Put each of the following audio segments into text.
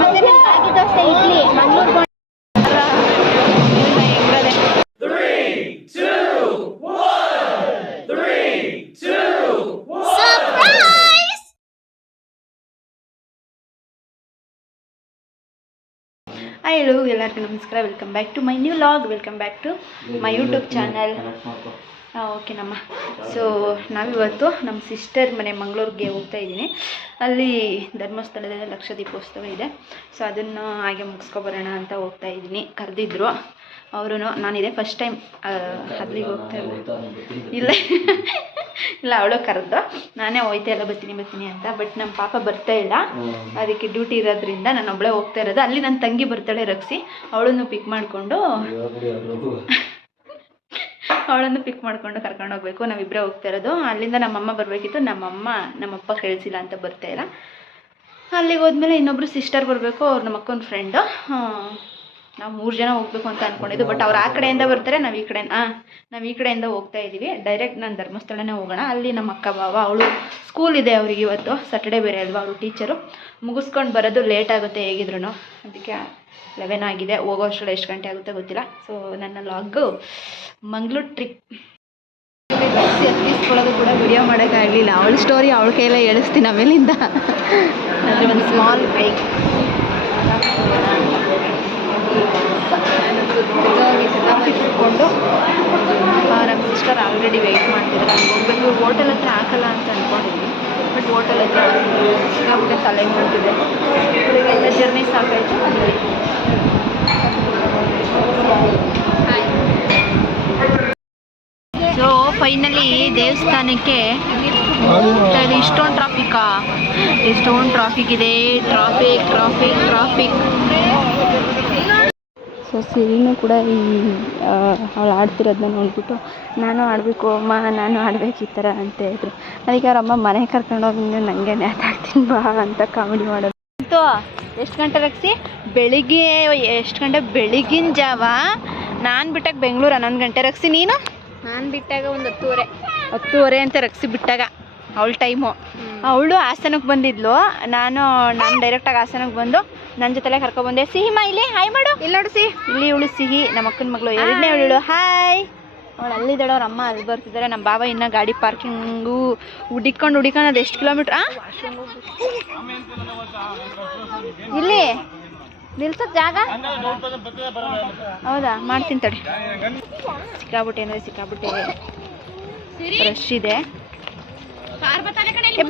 ಮತ್ತೆ ರಾಗಿ ದೋಸೆ ಇಡ್ಲಿ ಮಂಗಳೂರು ಹಲೋ ಎಲ್ಲರಿಗೂ ನಮಸ್ಕಾರ. Welcome back to my new vlog. Welcome back to my YouTube channel. ಓಕೆನಮ್ಮ. So ನಾವಿವತ್ತು ನಮ್ಮ ಸಿಸ್ಟರ್ ಮನೆ ಮಂಗಳೂರಿಗೆ ಹೋಗ್ತಾ ಇದ್ದೀನಿ. ಅಲ್ಲಿ ಧರ್ಮಸ್ಥಳದಲ್ಲಿ ಲಕ್ಷ ದೀಪೋತ್ಸವ ಇದೆ. ಸೊ ಅದನ್ನು ಹಾಗೆ ಮುಗಿಸ್ಕೊಬರೋಣ ಅಂತ ಹೋಗ್ತಾ ಇದ್ದೀನಿ. ಕರೆದಿದ್ರು ಅವರು. ನಾನಿದೆ ಫಸ್ಟ್ ಟೈಮ್ ಅಲ್ಲಿಗೆ ಹೋಗ್ತಾ ಇರೋದು. ಇಲ್ಲ ಅವಳು ಕರೆದು ನಾನೇ ಹೋಯ್ತಾ ಇಲ್ಲ ಬರ್ತೀನಿ ಅಂತ. ಬಟ್ ನಮ್ಮ ಪಾಪ ಬರ್ತಾ ಇಲ್ಲ, ಅದಕ್ಕೆ ಡ್ಯೂಟಿ ಇರೋದ್ರಿಂದ ನಾನು ಒಬ್ಬಳೇ ಹೋಗ್ತಾ ಇರೋದು. ಅಲ್ಲಿ ನನ್ನ ತಂಗಿ ಬರ್ತಾಳೆ ರಕ್ಷಿ, ಅವಳನ್ನು ಪಿಕ್ ಮಾಡಿಕೊಂಡು ಕರ್ಕೊಂಡು ಹೋಗ್ಬೇಕು. ನಾವಿಬ್ಬರೇ ಹೋಗ್ತಾ ಇರೋದು. ಅಲ್ಲಿಂದ ನಮ್ಮಮ್ಮ ಬರಬೇಕಿತ್ತು, ನಮ್ಮಪ್ಪ ಕಳಿಸಿಲ್ಲ ಅಂತ ಬರ್ತಾ ಇಲ್ಲ. ಅಲ್ಲಿಗೆ ಹೋದ್ಮೇಲೆ ಇನ್ನೊಬ್ರು ಸಿಸ್ಟರ್ ಬರಬೇಕು, ಅವ್ರು ನಮ್ಮ ಅಕ್ಕನ ಫ್ರೆಂಡು. ನಾವು 3 ಜನ ಹೋಗ್ಬೇಕು ಅಂತ ಅಂದ್ಕೊಂಡಿದ್ದು. ಬಟ್ ಅವ್ರು ಆ ಕಡೆಯಿಂದ ಬರ್ತಾರೆ, ನಾವು ಈ ಕಡೆಯಿಂದ ಹೋಗ್ತಾ ಇದ್ದೀವಿ. ಡೈರೆಕ್ಟ್ ನಾನು ಧರ್ಮಸ್ಥಳನೇ ಹೋಗೋಣ. ಅಲ್ಲಿ ನಮ್ಮ ಅಕ್ಕ ಬಾವ, ಅವಳು ಸ್ಕೂಲ್ ಇದೆ ಅವ್ರಿಗೆ, ಇವತ್ತು ಸ್ಯಾಟರ್ಡೇ ಬೇರೆ ಅಲ್ವಾ, ಅವಳು ಟೀಚರು. ಮುಗಿಸ್ಕೊಂಡು ಬರೋದು ಲೇಟ್ ಆಗುತ್ತೆ ಹೇಗಿದ್ರು, ಅದಕ್ಕೆ 11 ಆಗಿದೆ. ಹೋಗೋ ಅಷ್ಟರಲ್ಲಿ ಎಷ್ಟು ಗಂಟೆ ಆಗುತ್ತೆ ಗೊತ್ತಿಲ್ಲ. ಸೊ ನನ್ನ ಲಾಗು ಮಂಗಳೂರು ಟ್ರಿಪ್ ಎತ್ತಿಸ್ಕೊಳ್ಳೋದು ಕೂಡ ವಿಡಿಯೋ ಮಾಡೋಕ್ಕಾಗಲಿಲ್ಲ. ಅವಳ ಸ್ಟೋರಿ ಅವಳ ಕೈಯಲ್ಲೇ ಹೇಳಿಸ್ತೀನಿ ಆಮೇಲಿಂದ. ಅಂದರೆ ಒಂದು ಸ್ಮಾಲ್ ಬ್ರೇಕ್. ಇಟ್ಕೊಂಡು ನಮ್ಮ ಸಿಸ್ಟರ್ ಆಲ್ರೆಡಿ ವೆಯ್ಟ್ ಮಾಡ್ತಿದ್ದಾರೆ. ಅಲ್ಲಿ ಹೋಗ್ಬೇಕು. ಹೋಟೆಲ್ ಹತ್ರ ಹಾಕಲ್ಲ ಅಂತ ಅಂದ್ಕೊಂಡಿದ್ವಿ, ಬಟ್ ಹೋಟೆಲ್ ಹತ್ರ ಸಿಕ್ಕಾಬಿಟ್ಟೆ ತಲೆ ಮಾಡ್ತಿದೆ. ಇವರಿಗೆಲ್ಲ ಜರ್ನಿ ಸಾಕಾಯಿತು. ಸೊ ಫೈನಲಿ ದೇವಸ್ಥಾನಕ್ಕೆ ಇಷ್ಟೊಂದು ಟ್ರಾಫಿಕ್ ಇದೆ. ಟ್ರಾಫಿಕ್. ಸೊ ಸಿರಿನೂ ಕೂಡ ಅವಳು ಆಡ್ತಿರೋದನ್ನ ನೋಡ್ಬಿಟ್ಟು ನಾನು ಆಡಬೇಕು ಅಮ್ಮ, ನಾನು ಆಡ್ಬೇಕು ಈ ಥರ ಅಂತ ಹೇಳಿದ್ರು. ಅದಕ್ಕೆ ಅವರಮ್ಮ ಮನೆಗೆ ಕರ್ಕೊಂಡೋಗಿ ನನಗೆ ನೇತಾಡ್ತೀನಿ ಬಾ ಅಂತ ಕಾಮಿಡಿ ಮಾಡೋದು. ಎಷ್ಟು ಗಂಟೆ ರಕ್ಷಿ? ಬೆಳಿಗ್ಗೆ ಎಷ್ಟು ಗಂಟೆ? ಬೆಳಿಗಿನ ಜಾವ ನಾನು ಬಿಟ್ಟಾಗ ಬೆಂಗಳೂರು 11 ಗಂಟೆ. ರಕ್ಷಿ ನೀನು? ನಾನು ಬಿಟ್ಟಾಗ ಒಂದು 10:30 ಅಂತ. ರಕ್ಷಿ ಬಿಟ್ಟಾಗ ಅವಳ ಟೈಮು. ಅವಳು ಹಾಸನಕ್ಕೆ ಬಂದಿದ್ಲು. ನಾನು ಡೈರೆಕ್ಟಾಗಿ ಹಾಸನಕ್ಕೆ ಬಂದು ನನ್ನ ಜೊತೆಲೆ ಕರ್ಕೊಬಂದೆ. ಸಿಹಿಮ್ಮ ಇಲ್ಲಿ ಹಾಯ್ ಮಾಡು. ಇಲ್ಲಿ ನೋಡು ಇಲ್ಲಿ ಇವಳು ಸಿಹಿ, ನಮ್ಮ ಅಕ್ಕನ ಮಗಳು, 2ನೇ ಅವಳು. ಹಾಯ್. ಅವಳು ಅಲ್ಲಿದ್ದಾಳೆ, ಅವ್ರ ಅಮ್ಮ ಅಲ್ಲಿ ಬರ್ತಿದ್ದಾರೆ. ನಮ್ಮ ಬಾಬಾ ಇನ್ನೂ ಗಾಡಿ ಪಾರ್ಕಿಂಗು ಹುಡಿಕೊಂಡು ಅದು ಎಷ್ಟು ಕಿಲೋಮೀಟ್ರ್? ಇಲ್ಲಿ ನಿಲ್ಸೋದು ಜಾಗ ಹೌದಾ? ಮಾಡ್ತೀನಿ ತಡಿ. ಸಿಕ್ಕಾಬಿಟ್ಟೆ ರಶ್ ಇದೆ.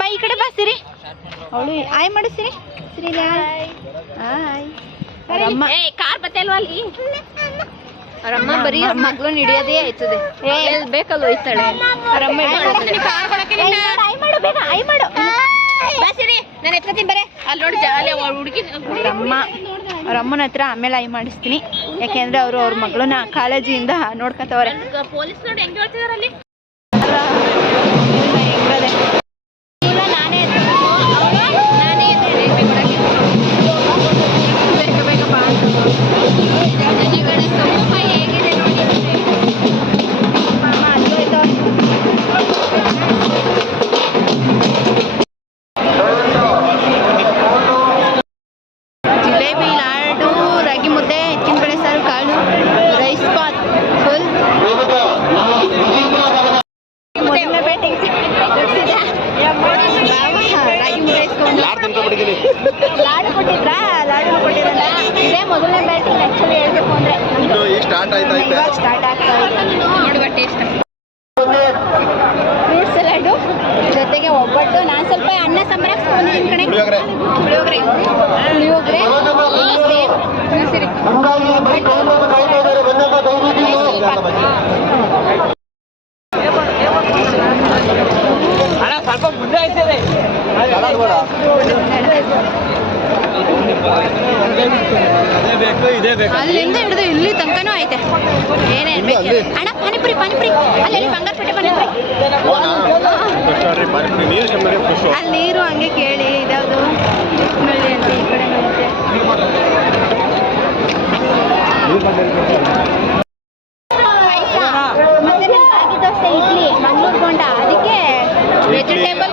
ಬಾ ಈ ಕಡೆ ಬಾ ಸಿರಿ. ಅವಳು ಆಯ್ ಮಾಡು ಸಿರಿ. ಹಾಯ್. ಅವರಮ್ಮ ಕಾರ್ ಬತ್ತಲ್ವಾ ಅಲ್ಲಿ? ಅವರಮ್ಮ ಬರೀ ಮಗಳನ್ನ ಹಿಡಿಯೋದೇ ಆಯ್ತದೆ. ಬೇಕಲ್ಲ ಹೋಯ್ತಾಳೆ ಅವರಮ್ಮ. ಆಯ್ ಮಾಡು ಬಾ ಸಿರಿ, ನಾನು ಎತ್ಕೊತೀನಿ ಬರೇ. ಅಲ್ಲಿ ನೋಡಿ ಹುಡುಗಿ ಅವರಮ್ಮನ ಹತ್ರ ಆಮೇಲೆ ಆಯ್ ಮಾಡಿಸ್ತೀನಿ. ಯಾಕೆಂದ್ರೆ ಅವ್ರ ಮಗಳನ್ನ ಕಾಲೇಜಿಂದ ನೋಡ್ಕೊತವ್ರೆ. ಪೊಲೀಸ್ ನೋಡಿ ಹೆಂಗೆ ಹೇಳ್ತಿದಾರೆ ಅಲ್ಲಿ. ಜಿಲೇಬಿ, ಲಾಡು, ರಾಗಿ ಮುದ್ದೆ, ಎತ್ತಿನಬೇಳೆ ಸಾರು, ಕಾಳು, ರೈಸ್ ಬಾತ್ ಫುಲ್. ಮೊದಲನೇ ಬ್ಯಾಟಿಂಗ್ ರಾಗಿ ಮುದ್ದೆ ಇಸ್ಕೊಂಡು ಲಾಡು ಕೊಟ್ಟಿದ್ರಾ? ಲಾಡು ಕೊಟ್ಟಿರಲ್ಲ. ಇದೇ ಮೊದಲನೇ ಬ್ಯಾಟಿಂಗ್ ಆ್ಯಕ್ಚುಲಿ ಹೇಳ್ಬೇಕು ಅಂದರೆ. ಸ್ಟಾರ್ಟ್ ಆಗ್ತಾ ಇದೆ. ನೋಡುವ ಟೇಸ್ಟ್. ಫ್ರೂಟ್ ಸಲಾಡು ಜೊತೆಗೆ ಒಬ್ಬಟ್ಟು. ನಾನು ಸ್ವಲ್ಪ ಅನ್ನ ಸಾಂಬಾರು ಕಡೆ ಪುಳಿಯೋಗರೆ ಸರಿ. ಸ್ವಲ್ಪ ಮುಂದೆ ಆಯ್ತದೆ. ಅಲ್ಲಿಂದ ಹಿಡಿದು ಇಲ್ಲಿ ತನಕನೂ ಐತೆ. ಏನೇನು ಬೇಕು ಅಣ್ಣ? ಪಾನಿಪುರಿ ಅಲ್ಲಿ ಬಂಗಾರಪೇಟೆ ಪಾನಿಪುರಿ. ಅಲ್ಲಿ ನೀರು ಹಂಗೆ ಕೇಳಿ ಇದ್ಯಾವುದು ನಲ್ಲಿ ಅಂತ ಈ ಕಡೆ ಐತೆ. ಮತ್ತೆ ರಾಗಿ ದೋಸೆ ಇಡ್ಲಿ ಮಂಗಳೂರು ಬೋಂಡ. ಅದಕ್ಕೆ ವೆಜಿಟೇಬಲ್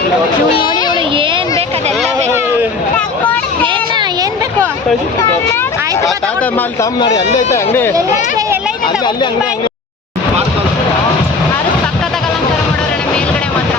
ಇವಳು ನೋಡಿ, ಇವಳು ಏನು ಬೇಕು ಅದೆಲ್ಲ ಬೇಕು. ಏನು ಬೇಕು ಆಯ್ತು, ಅದು ಸಕ್ಕತ್ತಾಗಿ ಅಲಂಕಾರ ಮಾಡೋರೆ ಮೇಲ್ಗಡೆ ಮಾತ್ರ.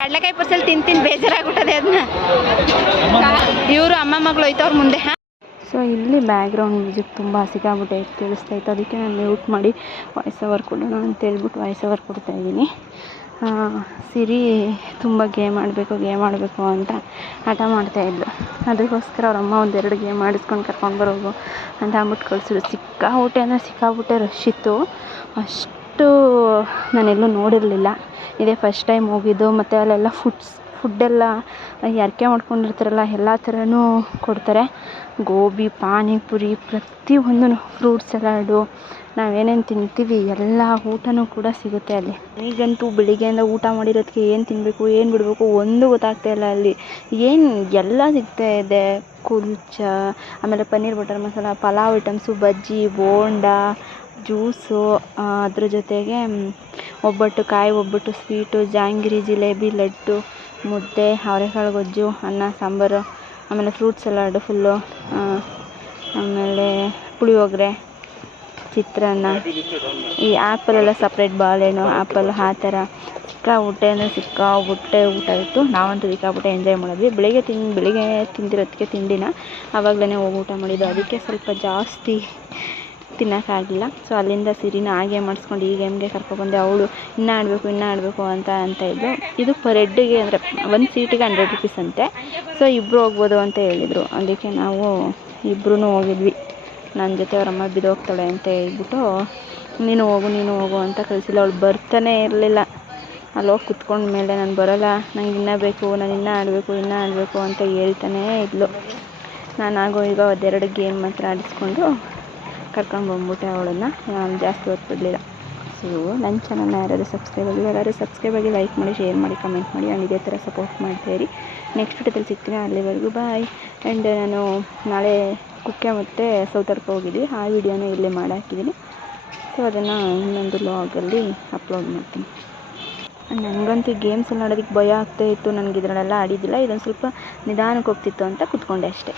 ಕಡಲೆಕಾಯಿ ಪರ್ಸಲ್ ತಿಂತೀನಿ ಬೇಜಾರಾಗ್ಬಿಟ್ಟದೆ ಅದನ್ನ. ಇವರು ಅಮ್ಮ ಮಗಳು ಹೋಯ್ತವ್ರ ಮುಂದೆ. ಸೊ ಇಲ್ಲಿ ಬ್ಯಾಕ್ಗ್ರೌಂಡ್ ಮ್ಯೂಸಿಕ್ ತುಂಬ ಸಿಕ್ಕಾಬಿಟ್ಟೆ ಕೇಳಿಸ್ತಾ ಇತ್ತು, ಅದಕ್ಕೆ ನಾನು ಮ್ಯೂಟ್ ಮಾಡಿ ವಾಯ್ಸ್ ಓವರ್ ಕೊಡೋಣ ಅಂತೇಳ್ಬಿಟ್ಟು ವಾಯ್ಸ್ ಓವರ್ ಕೊಡ್ತಾಯಿದ್ದೀನಿ. ಸಿರಿ ತುಂಬ ಗೇಮ್ ಆಡಬೇಕು ಅಂತ ಹಠ ಮಾಡ್ತಾಯಿದ್ಲು. ಅದಕ್ಕೋಸ್ಕರ ಅವ್ರ ಅಮ್ಮ ಒಂದೆರಡು ಗೇಮ್ ಆಡಿಸ್ಕೊಂಡು ಕರ್ಕೊಂಡು ಬರೋಗು ಅಂತ ಅಂದ್ಬಿಟ್ಟು ಕಳಿಸಿದ್ರು. ಸಿಕ್ಕಾಬಿಟ್ಟೆ ರಶ್ ಇತ್ತು. ಅಷ್ಟು ನಾನೆಲ್ಲೂ ನೋಡಿರಲಿಲ್ಲ, ಇದೇ ಫಸ್ಟ್ ಟೈಮ್ ಹೋಗಿದ್ದು. ಮತ್ತು ಅಲ್ಲೆಲ್ಲ ಫುಡ್ಡೆಲ್ಲ ಅರಿಕೆ ಮಾಡ್ಕೊಂಡಿರ್ತಾರಲ್ಲ, ಎಲ್ಲ ಥರನೂ ಕೊಡ್ತಾರೆ. ಗೋಬಿ, ಪಾನಿಪುರಿ, ಪ್ರತಿಯೊಂದೂ, ಫ್ರೂಟ್ ಸಲಾಡು, ನಾವೇನೇನು ತಿಂತೀವಿ ಎಲ್ಲ ಊಟನೂ ಕೂಡ ಸಿಗುತ್ತೆ ಅಲ್ಲಿ. ಈಗಂತೂ ಬೆಳಿಗ್ಗೆಯಿಂದ ಊಟ ಮಾಡಿರೋದಕ್ಕೆ ಏನು ತಿನ್ನಬೇಕು ಏನು ಬಿಡಬೇಕು ಒಂದು ಗೊತ್ತಾಗ್ತಾಯಿಲ್ಲ. ಅಲ್ಲಿ ಏನು ಎಲ್ಲ ಸಿಗ್ತಾ ಇದೆ, ಕುಲ್ಚ, ಆಮೇಲೆ ಪನ್ನೀರ್ ಬಟರ್ ಮಸಾಲ, ಪಲಾವ್ ಐಟಮ್ಸು, ಬಜ್ಜಿ, ಬೋಂಡ, ಜ್ಯೂಸು, ಅದ್ರ ಜೊತೆಗೆ ಒಬ್ಬಟ್ಟು, ಕಾಯಿ ಒಬ್ಬಟ್ಟು, ಸ್ವೀಟು, ಜಾಂಗಿರಿ, ಜಿಲೇಬಿ, ಲಡ್ಡು, ಮುದ್ದೆ, ಅವರೆಕಾಳು ಗೊಜ್ಜು, ಅನ್ನ ಸಾಂಬಾರು, ಆಮೇಲೆ ಫ್ರೂಟ್ ಸಲಾಡು ಫುಲ್ಲು, ಆಮೇಲೆ ಪುಳಿಯೋಗರೆ, ಚಿತ್ರಾನ್ನ, ಈ ಆ್ಯಪಲೆಲ್ಲ ಸಪ್ರೇಟ್, ಬಾಳೆಹಣ್ಣು, ಆ್ಯಪಲ್, ಆ ಥರ ಸಿಕ್ಕಾಬಿಟ್ಟೆ ಊಟ ಇತ್ತು. ನಾವಂತೂ ಸಿಕ್ಕಾಬಿಟ್ಟೆ ಎಂಜಾಯ್ ಮಾಡಿದ್ವಿ. ಬೆಳಿಗ್ಗೆ ತಿಂದಿರೋದಕ್ಕೆ ತಿಂಡಿನ ಆವಾಗಲೇ ಹೋಗಿ ಊಟ ಮಾಡಿದ್ದು, ಅದಕ್ಕೆ ಸ್ವಲ್ಪ ಜಾಸ್ತಿ ತಿನ್ನೋಕ್ಕಾಗಲಿಲ್ಲ. ಸೊ ಅಲ್ಲಿಂದ ಸಿರಿನ ಆ ಗೇಮ್ ಮಾಡಿಸ್ಕೊಂಡು ಈ ಗೇಮ್ಗೆ ಕರ್ಕೊಬಂದೆ. ಅವಳು ಇನ್ನೂ ಆಡಬೇಕು ಅಂತ ಇದ್ಲು. ಇದು ಪರ್ ಹೆಡ್ಗೆ ಅಂದರೆ ಒಂದು ಸೀಟಿಗೆ 100 ರೂಪೀಸ್ ಅಂತೆ. ಸೊ ಇಬ್ಬರು ಹೋಗ್ಬೋದು ಅಂತ ಹೇಳಿದರು. ಅದಕ್ಕೆ ನಾವು ಇಬ್ಬರೂ ಹೋಗಿದ್ವಿ. ನನ್ನ ಜೊತೆ ಅವರಮ್ಮ ಬಿದ್ದೋಗ್ತಾಳೆ ಅಂತ ಹೇಳ್ಬಿಟ್ಟು ನೀನು ಹೋಗು ಅಂತ ಕಳಿಸಿಲ್ಲ. ಅವಳು ಬರ್ತಾನೆ ಇರಲಿಲ್ಲ. ಅಲ್ಲೋಗಿ ಕುತ್ಕೊಂಡ್ಮೇಲೆ ನಾನು ಬರೋಲ್ಲ, ನಂಗೆ ಇನ್ನೂ ಬೇಕು, ನಾನು ಇನ್ನೂ ಆಡಬೇಕು ಅಂತ ಹೇಳ್ತಾನೇ ಇದ್ಲು. ನಾನು ಈಗ ಒಂದೆರಡು ಗೇಮ್ ಮಾತ್ರ ಆಡಿಸ್ಕೊಂಡು ಕರ್ಕೊಂಡು ಬಂದ್ಬಿಟ್ಟೆ ಅವಳನ್ನು. ನಾನು ಜಾಸ್ತಿ ಹೊತ್ತು ಬಿಡಲಿಲ್ಲ. ಸೊ ನನ್ನ ಚಾನಲ್ನ ಯಾರಾದರೂ ಸಬ್ಸ್ಕ್ರೈಬ್ ಆಗಿ ಲೈಕ್ ಮಾಡಿ, ಶೇರ್ ಮಾಡಿ, ಕಮೆಂಟ್ ಮಾಡಿ, ಆ್ಯಂಡ್ ಇದೇ ಥರ ಸಪೋರ್ಟ್ ಮಾಡ್ತಾಯಿರಿ. ನೆಕ್ಸ್ಟ್ ವಿಡಿಯೋದಲ್ಲಿ ಸಿಗ್ತೀನಿ. ಅಲ್ಲಿವರೆಗೂ ಬಾಯ್. ಆ್ಯಂಡ್ ನಾನು ನಾಳೆ ಕುಕ್ಕೆ ಮತ್ತು ಸೌತಡ್ಕ ಹೋಗಿದ್ವಿ, ಆ ವಿಡಿಯೋನ ಇಲ್ಲೇ ಮಾಡಾಕಿದ್ದೀನಿ. ಸೊ ಅದನ್ನು ಇನ್ನೊಂದು ವ್ಲಾಗಲ್ಲಿ ಅಪ್ಲೋಡ್ ಮಾಡ್ತೀನಿ. ನನಗಂತೂ ಗೇಮ್ಸ್ ಎಲ್ಲ ಆಡೋದಕ್ಕೆ ಭಯ ಆಗ್ತಾಯಿತ್ತು. ನನಗೆ ಇದರಲ್ಲೆಲ್ಲ ಆಡಿದ್ದಿಲ್ಲ. ಇದೊಂದು ಸ್ವಲ್ಪ ನಿಧಾನಕ್ಕೆ ಹೋಗ್ತಿತ್ತು ಅಂತ ಕೂತ್ಕೊಂಡೆ ಅಷ್ಟೇ.